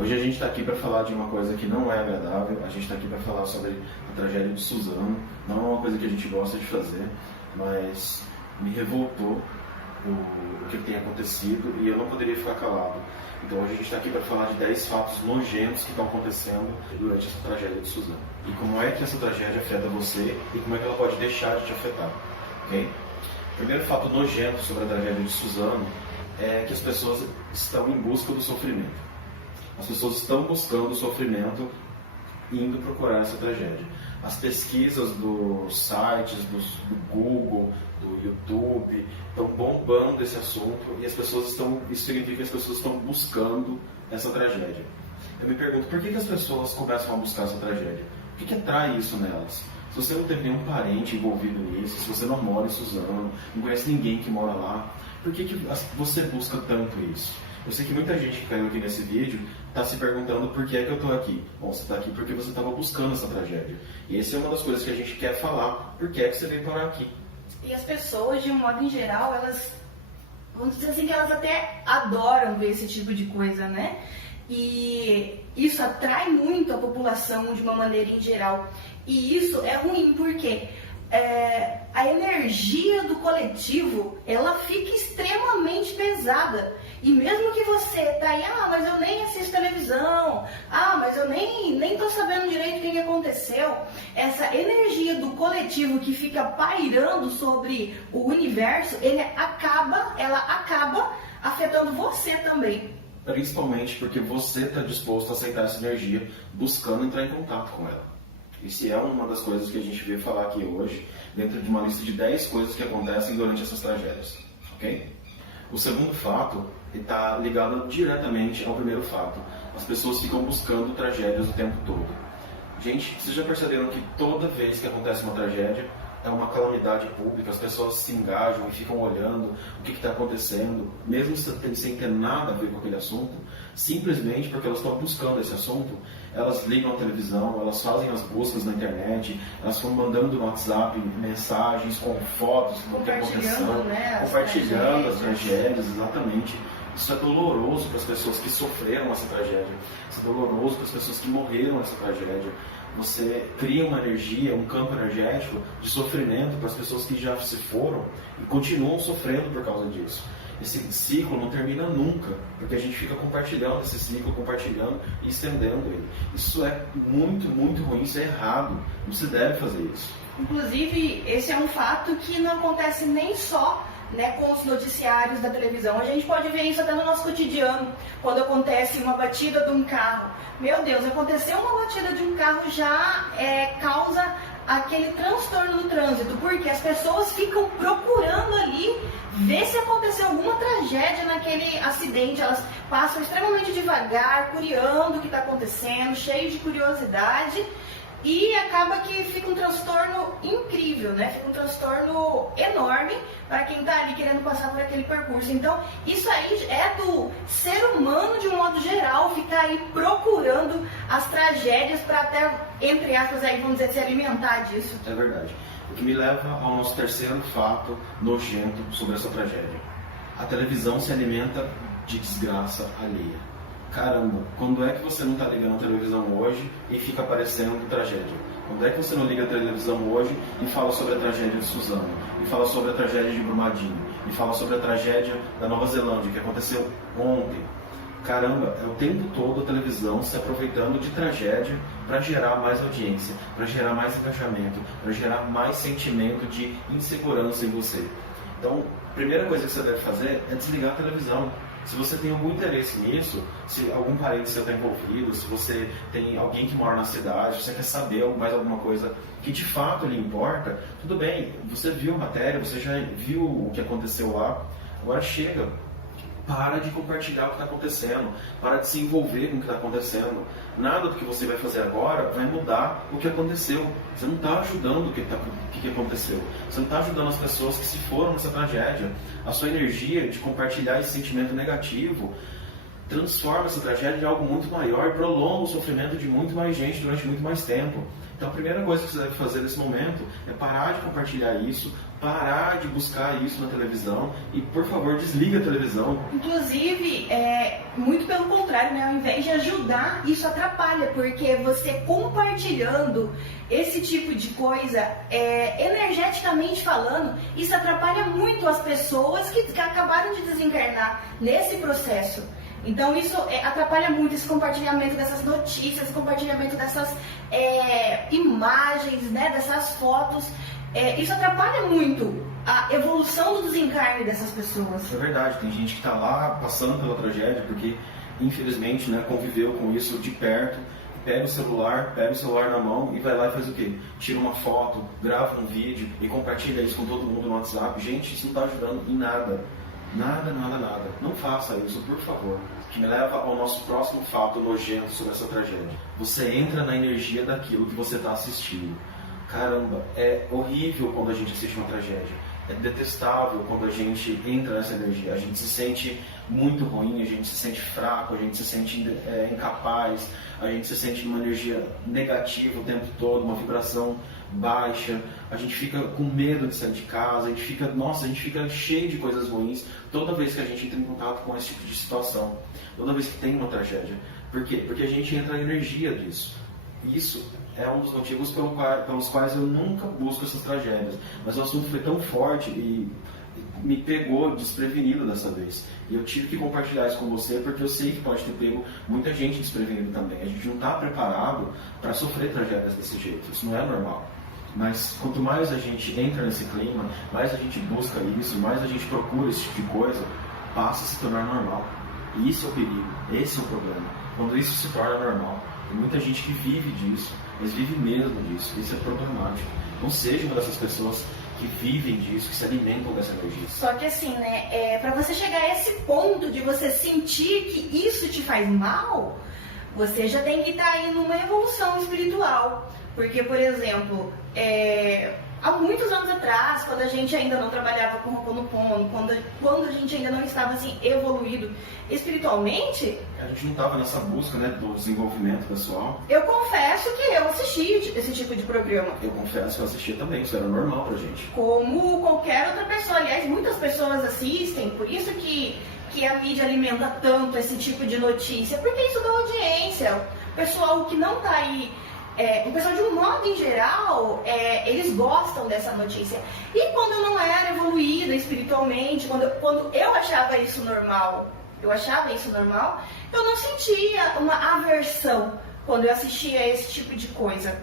Hoje a gente está aqui para falar de uma coisa que não é agradável, a gente está aqui para falar sobre a tragédia de Suzano. Não é uma coisa que a gente gosta de fazer, mas me revoltou o que tem acontecido e eu não poderia ficar calado. Então hoje a gente está aqui para falar de 10 fatos nojentos que estão acontecendo durante essa tragédia de Suzano. E como é que essa tragédia afeta você e como é que ela pode deixar de te afetar. Okay? O primeiro fato nojento sobre a tragédia de Suzano é que as pessoas estão em busca do sofrimento. As pessoas estão buscando o sofrimento indo procurar essa tragédia. As pesquisas dos sites, do Google, do YouTube, estão bombando esse assunto e isso significa que as pessoas estão buscando essa tragédia. Eu me pergunto, por que as pessoas começam a buscar essa tragédia? O que atrai isso nelas? Se você não teve nenhum parente envolvido nisso, se você não mora em Suzano, não conhece ninguém que mora lá, por que você busca tanto isso? Eu sei que muita gente que caiu aqui nesse vídeo está se perguntando por que é que eu estou aqui. Bom, você está aqui porque você estava buscando essa tragédia. E essa é uma das coisas que a gente quer falar, por que é que você veio parar aqui. E as pessoas, de um modo em geral, elas, vamos dizer assim, que elas até adoram ver esse tipo de coisa, né? E isso atrai muito a população de uma maneira em geral. E isso é ruim porque a energia do coletivo, ela fica extremamente pesada. E mesmo que você tá aí, mas eu nem assisto televisão, mas eu nem tô sabendo direito o que aconteceu. Essa energia do coletivo que fica pairando sobre o universo, ela acaba afetando você também. Principalmente porque você está disposto a aceitar essa energia, buscando entrar em contato com ela. Isso é uma das coisas que a gente veio falar aqui hoje, dentro de uma lista de 10 coisas que acontecem durante essas tragédias. Ok? O segundo fato está ligado diretamente ao primeiro fato. As pessoas ficam buscando tragédias o tempo todo. Gente, vocês já perceberam que toda vez que acontece uma tragédia, é uma calamidade pública, as pessoas se engajam e ficam olhando o que está acontecendo, mesmo sem ter nada a ver com aquele assunto, simplesmente porque elas estão buscando esse assunto, elas ligam a televisão, elas fazem as buscas na internet, elas vão mandando no WhatsApp mensagens com fotos do que aconteceu, compartilhando as tragédias, exatamente. Isso é doloroso para as pessoas que sofreram essa tragédia, isso é doloroso para as pessoas que morreram nessa tragédia. Você cria uma energia, um campo energético de sofrimento para as pessoas que já se foram e continuam sofrendo por causa disso. Esse ciclo não termina nunca, porque a gente fica compartilhando esse ciclo, compartilhando e estendendo ele. Isso é muito, muito ruim, isso é errado, não se deve fazer isso. Inclusive, esse é um fato que não acontece nem só com os noticiários da televisão. A gente pode ver isso até no nosso cotidiano, quando acontece uma batida de um carro. Meu Deus, aconteceu uma batida de um carro já causa aquele transtorno no trânsito, porque as pessoas ficam procurando ali ver se aconteceu alguma tragédia naquele acidente. Elas passam extremamente devagar, curiando o que está acontecendo, cheio de curiosidade. E acaba que fica um transtorno incrível, né? Fica um transtorno enorme para quem está ali querendo passar por aquele percurso. Então, isso aí é do ser humano de um modo geral, ficar aí procurando as tragédias para até, entre aspas, aí, vamos dizer, se alimentar disso. É verdade. O que me leva ao nosso terceiro fato nojento sobre essa tragédia. A televisão se alimenta de desgraça alheia. Caramba, quando é que você não está ligando a televisão hoje e fica aparecendo tragédia? Quando é que você não liga a televisão hoje e fala sobre a tragédia de Suzano? E fala sobre a tragédia de Brumadinho? E fala sobre a tragédia da Nova Zelândia, que aconteceu ontem? Caramba, é o tempo todo a televisão se aproveitando de tragédia para gerar mais audiência, para gerar mais engajamento, para gerar mais sentimento de insegurança em você. Então, a primeira coisa que você deve fazer é desligar a televisão. Se você tem algum interesse nisso, se algum parente seu está envolvido, se você tem alguém que mora na cidade, se você quer saber mais alguma coisa que de fato lhe importa, tudo bem, você viu a matéria, você já viu o que aconteceu lá, agora chega. Para de compartilhar o que está acontecendo, para de se envolver com o que está acontecendo. Nada do que você vai fazer agora vai mudar o que aconteceu. Você não está ajudando o que aconteceu. Você não está ajudando as pessoas que se foram nessa tragédia. A sua energia de compartilhar esse sentimento negativo transforma essa tragédia em algo muito maior e prolonga o sofrimento de muito mais gente durante muito mais tempo. Então a primeira coisa que você deve fazer nesse momento é parar de compartilhar isso, parar de buscar isso na televisão e, por favor, desliga a televisão. Inclusive, muito pelo contrário, né? Ao invés de ajudar, isso atrapalha, porque você compartilhando esse tipo de coisa, energeticamente falando, isso atrapalha muito as pessoas que acabaram de desencarnar nesse processo. Então isso atrapalha muito esse compartilhamento dessas notícias, esse compartilhamento dessas imagens, né, dessas fotos. Isso atrapalha muito a evolução do desencarne dessas pessoas. É verdade, tem gente que está lá passando pela tragédia porque, infelizmente, né, conviveu com isso de perto, pega o celular na mão e vai lá e faz o quê? Tira uma foto, grava um vídeo e compartilha isso com todo mundo no WhatsApp. Gente, isso não está ajudando em nada. Nada. Não faça isso, por favor. Que me leva ao nosso próximo fato nojento sobre essa tragédia. Você entra na energia daquilo que você está assistindo. Caramba, é horrível quando a gente assiste uma tragédia. É detestável quando a gente entra nessa energia. A gente se sente muito ruim, a gente se sente fraco, a gente se sente incapaz, a gente se sente numa energia negativa o tempo todo, uma vibração baixa, a gente fica com medo de sair de casa, a gente fica cheio de coisas ruins toda vez que a gente entra em contato com esse tipo de situação, toda vez que tem uma tragédia. Por quê? Porque a gente entra na energia disso. Isso é um dos motivos pelos quais eu nunca busco essas tragédias. Mas o assunto foi tão forte e me pegou desprevenido dessa vez. E eu tive que compartilhar isso com você porque eu sei que pode ter pego muita gente desprevenida também. A gente não está preparado para sofrer tragédias desse jeito. Isso não é normal. Mas quanto mais a gente entra nesse clima, mais a gente busca isso, mais a gente procura esse tipo de coisa, passa a se tornar normal. E isso é o perigo, esse é o problema. Quando isso se torna normal. Tem muita gente que vive disso, mas vive mesmo disso. Isso é problemático. Não seja uma dessas pessoas que vivem disso, que se alimentam dessa energia. Só que assim, né, para você chegar a esse ponto de você sentir que isso te faz mal, você já tem que estar aí numa evolução espiritual. Porque, por exemplo, há muitos anos atrás, quando a gente ainda não trabalhava com Ho'oponopono, quando a gente ainda não estava assim, evoluído espiritualmente... A gente não estava nessa busca, né, do desenvolvimento pessoal. Eu confesso que eu assistia esse tipo de programa. Eu confesso que eu assistia também, isso era normal pra gente. Como qualquer outra pessoa. Aliás, muitas pessoas assistem, por isso que a mídia alimenta tanto esse tipo de notícia, porque isso dá audiência. O pessoal que não está aí... o pessoal, de um modo em geral, eles gostam dessa notícia. E quando eu não era evoluída espiritualmente, quando eu achava isso normal, eu não sentia uma aversão quando eu assistia esse tipo de coisa.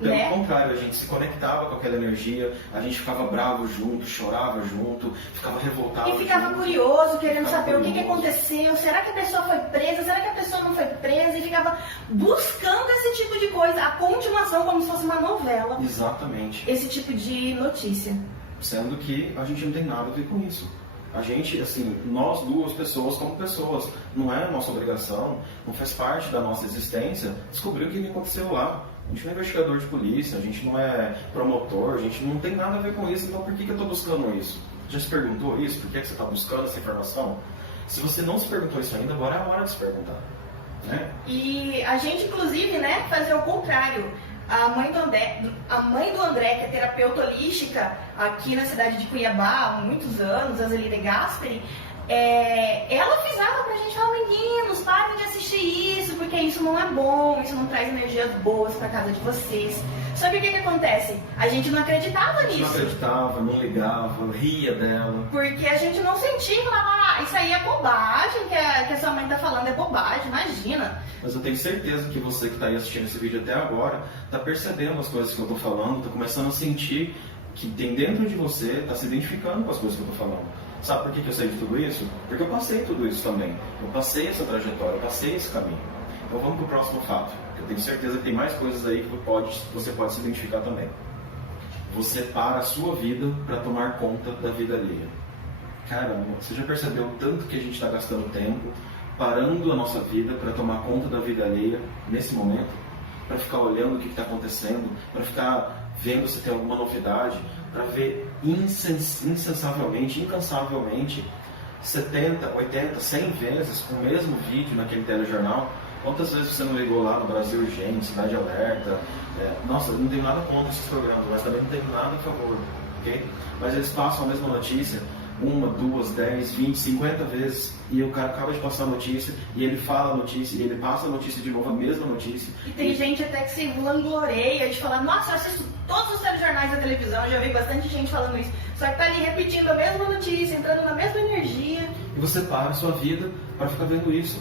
Pelo contrário, a gente se conectava com aquela energia, a gente ficava bravo junto, chorava junto, ficava revoltado. E ficava curioso, querendo saber o que aconteceu, será que a pessoa foi presa, será que a pessoa não foi presa, e ficava buscando esse tipo de coisa, a continuação como se fosse uma novela. Exatamente. Esse tipo de notícia. Sendo que a gente não tem nada a ver com isso. A gente, assim, nós duas pessoas como pessoas, não é nossa obrigação, não faz parte da nossa existência descobrir o que aconteceu lá. A gente não é investigador de polícia, a gente não é promotor, a gente não tem nada a ver com isso, então por que eu estou buscando isso? Já se perguntou isso? Por que você está buscando essa informação? Se você não se perguntou isso ainda, agora é a hora de se perguntar. Né? E a gente, inclusive, né, fazer o contrário. A mãe do André, que é terapeuta holística aqui na cidade de Cuiabá há muitos anos, a Zeline Gasperi, ela avisava pra gente, falar, meninos, parem de assistir isso, porque isso não é bom, isso não traz energias boas pra casa de vocês. Só que o que acontece? A gente não acreditava nisso. Não acreditava, não ligava, ria dela. Porque a gente não sentia, falava, isso aí é bobagem, que a sua mãe tá falando é bobagem, imagina. Mas eu tenho certeza que você que está aí assistindo esse vídeo até agora está percebendo as coisas que eu estou falando, está começando a sentir que tem dentro de você, está se identificando com as coisas que eu estou falando. Sabe por que eu sei de tudo isso? Porque eu passei tudo isso também. Eu passei essa trajetória, eu passei esse caminho. Então vamos para o próximo fato. Eu tenho certeza que tem mais coisas aí que você pode se identificar também. Você para a sua vida para tomar conta da vida alheia. Caramba, você já percebeu o tanto que a gente está gastando tempo parando a nossa vida para tomar conta da vida alheia nesse momento? Para ficar olhando o que está acontecendo, para ficar vendo se tem alguma novidade, para ver incansavelmente 70, 80, 100 vezes o mesmo vídeo naquele telejornal. Quantas vezes você não ligou lá no Brasil Urgente, Cidade Alerta? Nossa, eu não tenho nada contra esses programas, mas também não tenho nada a favor, ok? Mas eles passam a mesma notícia 1, 2, 10, 20, 50 vezes, e o cara acaba de passar a notícia, e ele fala a notícia, e ele passa a notícia de novo, a mesma notícia. E tem gente até que se vangloreia de falar, nossa, eu assisto todos os telejornais da televisão, eu já vi bastante gente falando isso, só que tá ali repetindo a mesma notícia, entrando na mesma energia. E você para a sua vida para ficar vendo isso.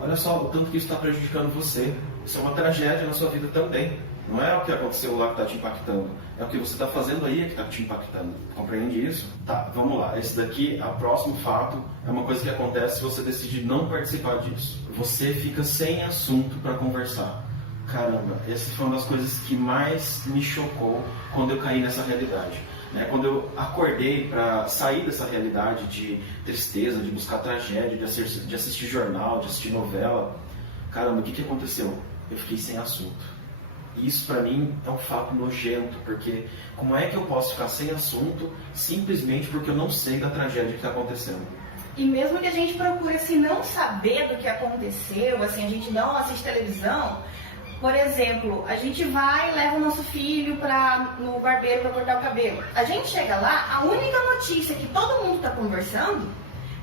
Olha só o tanto que isso está prejudicando você. Isso é uma tragédia na sua vida também. Não é o que aconteceu lá que está te impactando. É o que você está fazendo aí que está te impactando. Compreende isso? Tá, vamos lá. Esse daqui, o próximo fato, é uma coisa que acontece se você decide não participar disso. Você fica sem assunto para conversar. Caramba, essa foi uma das coisas que mais me chocou quando eu caí nessa realidade. Quando eu acordei para sair dessa realidade de tristeza, de buscar tragédia, de assistir jornal, de assistir novela, caramba, o que aconteceu? Eu fiquei sem assunto. E isso para mim é um fato nojento, porque como é que eu posso ficar sem assunto simplesmente porque eu não sei da tragédia que está acontecendo? E mesmo que a gente procure assim, não saber do que aconteceu, assim, a gente não assiste televisão. Por exemplo, a gente vai e leva o nosso filho no barbeiro para cortar o cabelo. A gente chega lá, a única notícia que todo mundo está conversando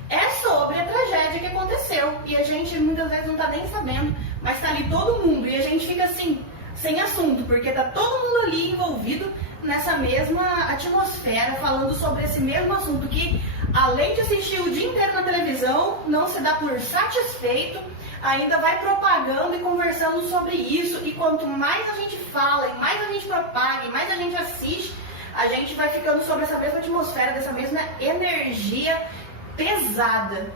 é sobre a tragédia que aconteceu. E a gente muitas vezes não está nem sabendo, mas está ali todo mundo. E a gente fica assim, sem assunto, porque está todo mundo ali envolvido nessa mesma atmosfera, falando sobre esse mesmo assunto que, além de assistir o dia inteiro na televisão, não se dá por satisfeito, ainda vai propagando e conversando sobre isso, e quanto mais a gente fala, e mais a gente propaga, e mais a gente assiste, a gente vai ficando sobre essa mesma atmosfera, dessa mesma energia pesada.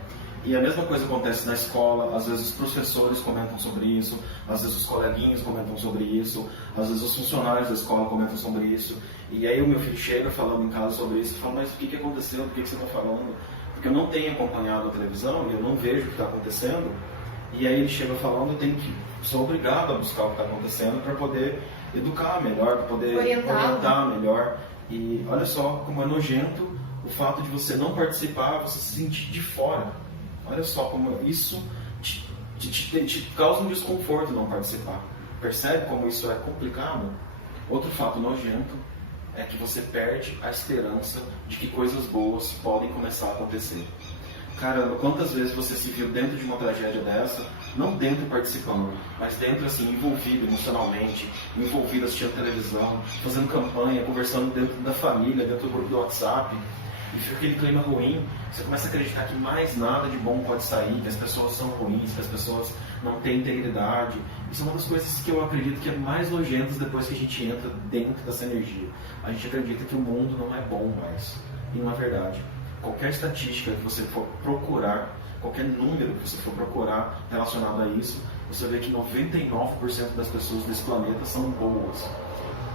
E a mesma coisa acontece na escola, às vezes os professores comentam sobre isso, às vezes os coleguinhas comentam sobre isso, às vezes os funcionários da escola comentam sobre isso, e aí o meu filho chega falando em casa sobre isso e fala, mas o que aconteceu, por que você está falando? Porque eu não tenho acompanhado a televisão e eu não vejo o que está acontecendo. E aí ele chega falando, sou obrigado a buscar o que está acontecendo para poder educar melhor, para poder orientar melhor. E olha só como é nojento o fato de você não participar, você se sentir de fora. Olha só como isso te causa um desconforto não participar. Percebe como isso é complicado? Outro fato nojento é que você perde a esperança de que coisas boas podem começar a acontecer. Caramba, quantas vezes você se viu dentro de uma tragédia dessa, não dentro participando, mas dentro assim, envolvido emocionalmente, envolvido assistindo televisão, fazendo campanha, conversando dentro da família, dentro do grupo do WhatsApp, e fica aquele clima ruim, você começa a acreditar que mais nada de bom pode sair, que as pessoas são ruins, que as pessoas não têm integridade. Isso é uma das coisas que eu acredito que é mais nojentas depois que a gente entra dentro dessa energia. A gente acredita que o mundo não é bom mais, e não é verdade. Qualquer estatística que você for procurar, qualquer número que você for procurar relacionado a isso, você vê que 99% das pessoas desse planeta são boas.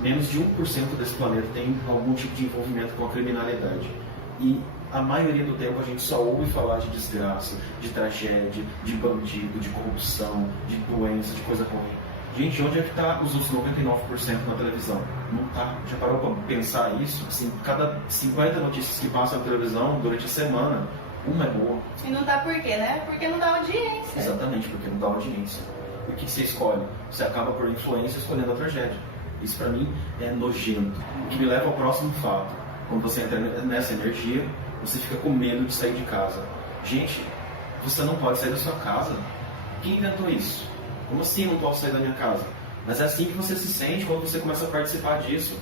Menos de 1% desse planeta tem algum tipo de envolvimento com a criminalidade. E a maioria do tempo a gente só ouve falar de desgraça, de tragédia, de bandido, de corrupção, de doença, de coisa ruim. Gente, onde é que está os outros 99% na televisão? Não está. Já parou para pensar isso? Assim, cada 50 notícias que passam na televisão durante a semana, uma é boa. E não tá por quê, né? Porque não dá audiência. Exatamente, porque não dá audiência. E o que você escolhe? Você acaba por influência escolhendo a tragédia. Isso para mim é nojento. O que me leva ao próximo fato. Quando você entra nessa energia, você fica com medo de sair de casa. Gente, você não pode sair da sua casa. Quem inventou isso? Como assim não posso sair da minha casa? Mas é assim que você se sente quando você começa a participar disso.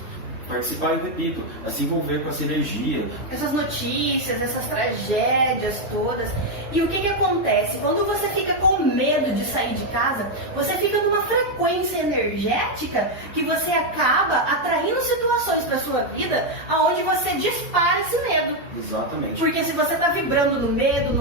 Participar, eu repito, a se envolver com essa energia. Essas notícias, essas tragédias todas. E o que acontece? Quando você fica com medo de sair de casa, você fica numa frequência energética que você acaba atraindo situações para sua vida aonde você dispara esse medo. Exatamente. Porque se você está vibrando no medo,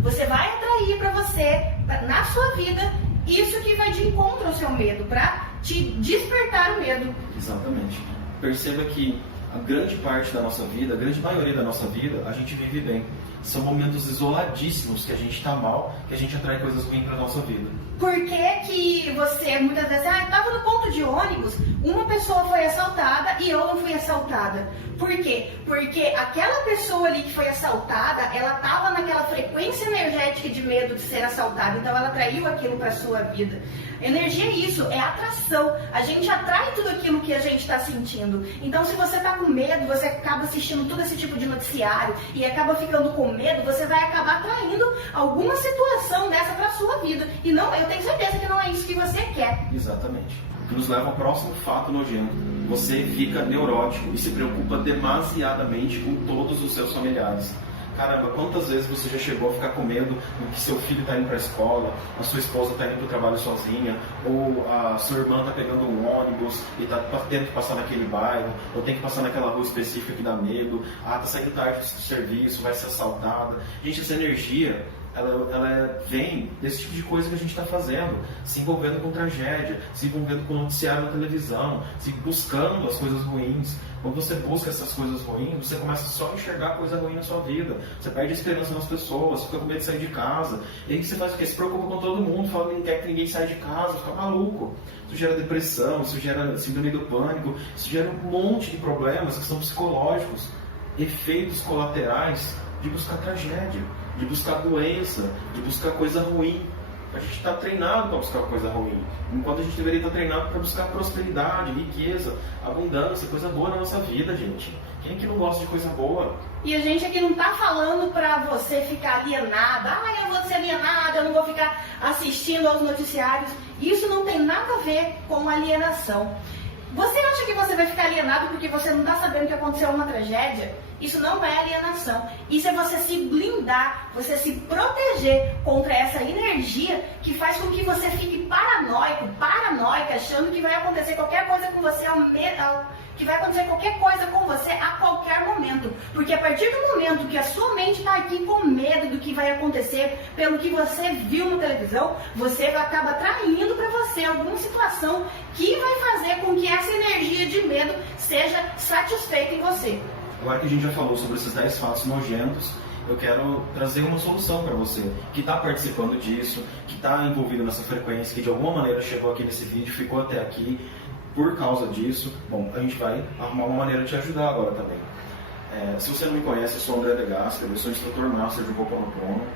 você vai atrair para você, na sua vida, isso que vai de encontro ao seu medo, para te despertar o medo. Exatamente. Perceba que a grande parte da nossa vida, a grande maioria da nossa vida, a gente vive bem. São momentos isoladíssimos que a gente está mal, que a gente atrai coisas ruins para nossa vida. Por que você, muitas vezes, estava no ponto de ônibus, uma pessoa foi assaltada e eu não fui assaltada? Por quê? Porque aquela pessoa ali que foi assaltada, ela estava naquela frequência energética de medo de ser assaltada, então ela atraiu aquilo para a sua vida. Energia é isso, é atração. A gente atrai tudo aquilo que a gente está sentindo. Então, se você está com medo, você acaba assistindo todo esse tipo de noticiário e acaba ficando com medo, você vai acabar atraindo alguma situação dessa para a sua vida. E não, eu tenho certeza que não é isso que você quer. Exatamente. O que nos leva ao próximo fato nojento. Você fica neurótico e se preocupa demasiadamente com todos os seus familiares. Caramba, quantas vezes você já chegou a ficar com medo do que seu filho está indo para a escola, a sua esposa está indo para o trabalho sozinha, ou a sua irmã está pegando um ônibus e está tendo que passar naquele bairro, ou tem que passar naquela rua específica que dá medo, está saindo tarde do serviço, vai ser assaltada. Gente, essa energia, ela vem desse tipo de coisa que a gente está fazendo, se envolvendo com tragédia, se envolvendo com noticiário na televisão, se buscando as coisas ruins. Quando você busca essas coisas ruins, você começa só a enxergar coisa ruim na sua vida. Você perde a esperança nas pessoas, fica com medo de sair de casa. E aí você faz o quê? Se preocupa com todo mundo, fala que não quer que ninguém saia de casa, fica maluco. Isso gera depressão, isso gera síndrome do pânico, isso gera um monte de problemas que são psicológicos, efeitos colaterais de buscar tragédia, de buscar doença, de buscar coisa ruim. A gente está treinado para buscar coisa ruim, enquanto a gente deveria estar treinado para buscar prosperidade, riqueza, abundância, coisa boa na nossa vida, gente. Quem é que não gosta de coisa boa? E a gente aqui não está falando para você ficar alienada. Eu vou ser alienada, eu não vou ficar assistindo aos noticiários. Isso não tem nada a ver com alienação. Você acha que você vai ficar alienado porque você não está sabendo que aconteceu uma tragédia? Isso não é alienação. Isso é você se blindar, você se proteger contra essa energia que faz com que você fique paranoica, achando que vai acontecer qualquer coisa com você que vai acontecer qualquer coisa com você a qualquer momento. Porque a partir do momento que a sua mente está aqui com medo do que vai acontecer, pelo que você viu na televisão, você acaba atraindo para você alguma situação que vai fazer com que essa energia de medo seja satisfeita em você. Agora que a gente já falou sobre esses 10 fatos nojentos, eu quero trazer uma solução para você que está participando disso, que está envolvido nessa frequência, que de alguma maneira chegou aqui nesse vídeo, ficou até aqui por causa disso. Bom, a gente vai arrumar uma maneira de te ajudar agora também. Se você não me conhece, eu sou o André De Gasperi, eu sou instrutor master de Ho'oponopono.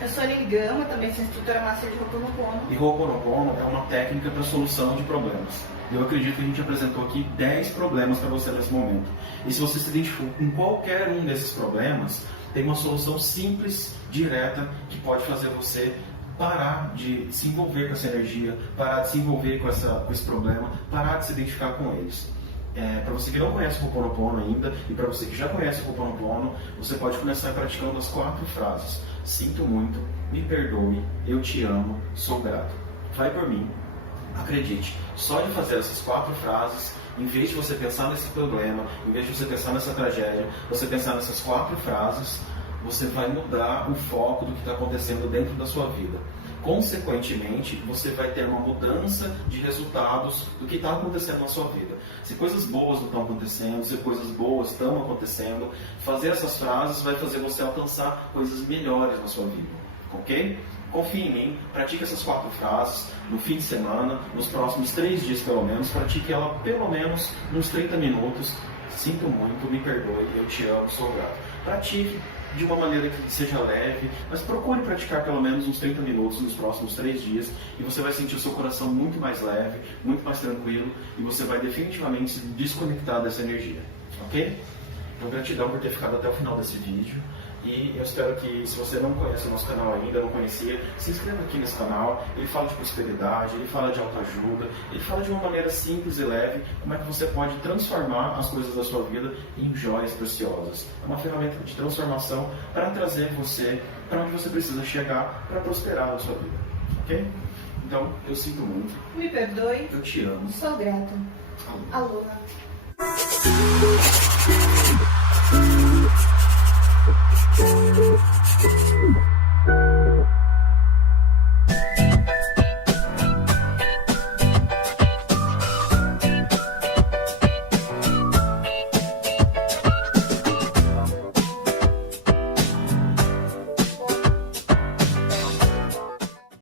Eu sou a Lili Gama, também sou instrutora master de Ho'oponopono. E Ho'oponopono é uma técnica para solução de problemas. Eu acredito que a gente apresentou aqui 10 problemas para você nesse momento. E se você se identificou com qualquer um desses problemas, tem uma solução simples, direta, que pode fazer você parar de se envolver com essa energia, parar de se envolver com esse problema, parar de se identificar com eles. Para você que não conhece o Ho'oponopono ainda, e para você que já conhece o Ho'oponopono, você pode começar praticando as 4 frases. Sinto muito, me perdoe, eu te amo, sou grato. Vai por mim. Acredite, só de fazer essas 4 frases, em vez de você pensar nesse problema, em vez de você pensar nessa tragédia, você pensar nessas 4 frases, você vai mudar o foco do que está acontecendo dentro da sua vida. Consequentemente, você vai ter uma mudança de resultados do que está acontecendo na sua vida. Se coisas boas não estão acontecendo, se coisas boas estão acontecendo, fazer essas frases vai fazer você alcançar coisas melhores na sua vida. Ok? Confie em mim, pratique essas 4 frases no fim de semana, nos próximos 3 dias pelo menos, pratique ela pelo menos uns 30 minutos. Sinto muito, me perdoe, eu te amo, sou grato. Pratique de uma maneira que seja leve, mas procure praticar pelo menos uns 30 minutos nos próximos 3 dias e você vai sentir o seu coração muito mais leve, muito mais tranquilo e você vai definitivamente se desconectar dessa energia, ok? Então, gratidão por ter ficado até o final desse vídeo. E eu espero que, se você não conhece o nosso canal ainda, não conhecia, se inscreva aqui nesse canal. Ele fala de prosperidade, ele fala de autoajuda, ele fala de uma maneira simples e leve como é que você pode transformar as coisas da sua vida em joias preciosas. É uma ferramenta de transformação para trazer você para onde você precisa chegar para prosperar na sua vida. Ok? Então, eu sinto muito. Me perdoe. Eu te amo. Sou grata. Alô. Alô.